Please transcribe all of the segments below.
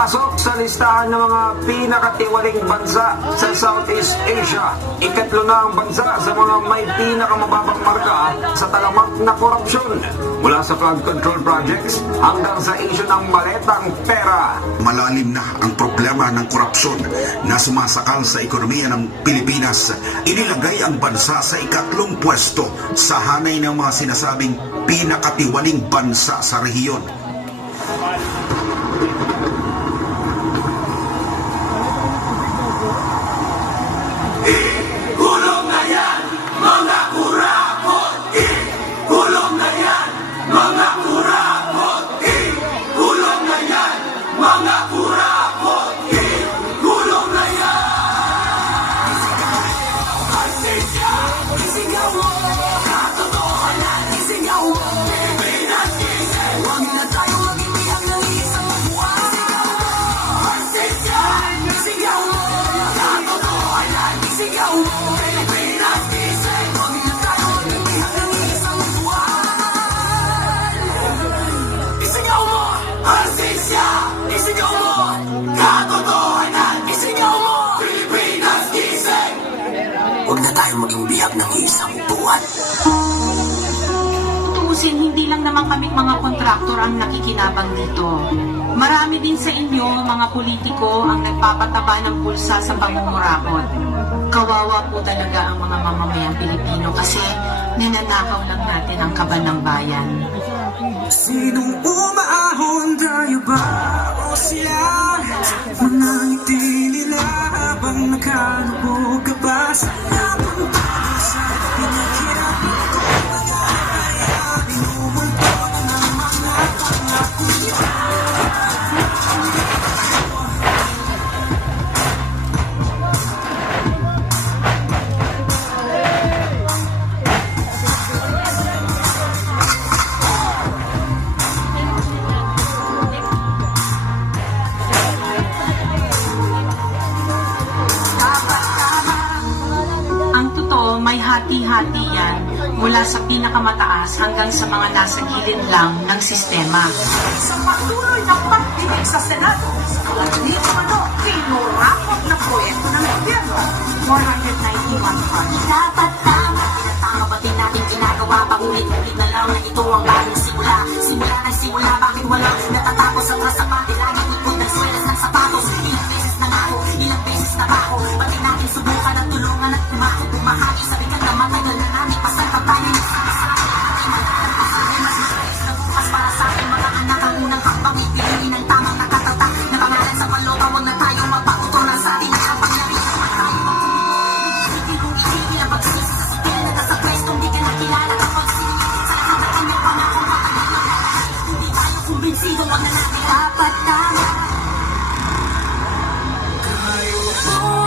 Pasok sa listahan ng mga pinakatiwaling bansa sa Southeast Asia. Ikatlo na ang bansa sa mga may pinakamababang marka sa talamak na korupsyon. Mula sa flood control projects hanggang sa issue ng maletang pera. Malalim na ang problema ng korupsyon na sumasakal sa ekonomiya ng Pilipinas. Inilagay ang bansa sa ikatlong pwesto sa hanay ng mga sinasabing pinakatiwaling bansa sa rehiyon. Kulong na yan, mga kurakot! Kulong na yan, mga kurakot! Kulong na yan, mga kurakot! Kulong na yan! Asisya, isigaw mo! Katotohanan, isigaw mo! Pilipinas, isip! Huwag na tayo maging bihag ng isang buwan! Asisya, isigaw mo! Katotohanan, isigaw mo! Pilipinas, isip! Huwag na tayo maging bihag ng isang buwan! Isigaw mo! Asisya, isigaw mo! Katotohanan, isigaw mo! Pilipinas, isip! Huwag na tayo maging bihag ng isang buwan! Tutuusin, hindi lang naman kaming mga kontraktor ang nakikinabang dito. Marami din sa inyo, mga politiko, ang nagpapataba ng bulsa sa pangumurakot. Kawawa po talaga ang mga mamamayang Pilipino kasi ninanakaw lang natin ang kaban ng bayan. Sinong umaahon, tayo ba o sila? Mga ngiti nila habang nakalubog ka ba sa napunta sa pinakirapan ko? Kaya binubulto na ng mga pangako niya. Ang totoo, may hati-hati yan mula sa pinakamataas hanggang sa mga nasa gilid lang ng sistema. Sa patuloy na pagdinig sa Senado, sa dito kinurakot na proyekto ng gobyerno, 491 funds. Dapat tama, tinatama ba din natin ginagawa? Paulit-ulit na lang na ito ang bagong simula. Simula ng simula, bakit walang natatapos ang rasapati? Lagi ikot ng swelas ng sapatos. Ilang beses na nga ako, ilang beses na ba ako? Pati natin subukan at tulungan at umako. Bumahagi sa bigat na matagal na namin pasantap tayo ng sama-sama. Ating malalampasan ay mas maayos na bukas para sa ating mga anak. Ang unang hakbang ipinili ng tamang nakatatak na pangalan sa palota. Huwag na tayo magpakuto ng sa ating ang pangyarihan. Tayo magpumili, ikilong-ikili ang pagsisi sa sitil na nasa pwestong di ka nakilala kapag sinilipit sa lahat ng kanyang pangakong matagal na lahat. Hindi tayo kumbinsido, wag na natin dapat tama.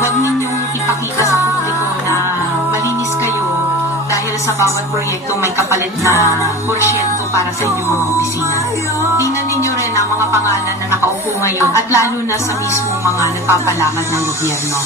Huwag ninyong ipakita sa publiko na malinis kayo dahil sa bawat proyekto may kapalit na porsyento para sa inyong mga opisina. Tingnan ninyo rin ang mga pangalan na nakaupo ngayon at lalo na sa mismong mga nagpapalakad ng gobyerno.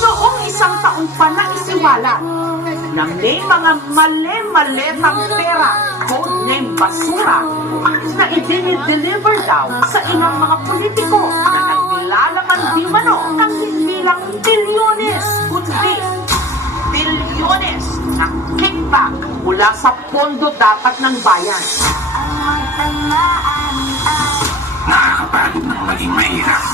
Noong isang taong pa na isiwala na may mga mali-maletang pera, codename basura, na i-deliver daw sa ilang mga politiko na naglalaman di mano ng hindi lang bilyones, kundi bilyones na kickback mula sa pondo dapat ng bayan. Nakakapagod ng maging mahirap.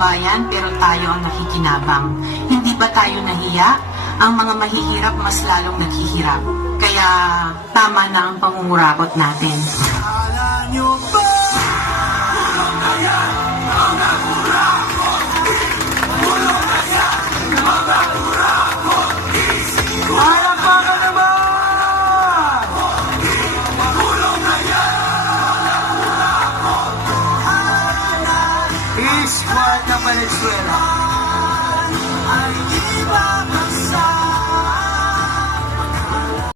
bayan pero tayo ang nakikinabang. Hindi ba tayo nahiya? Ang mga mahihirap mas lalong naghihirap. Kaya tama na ang pangungurakot natin. Smart na Valenzuela.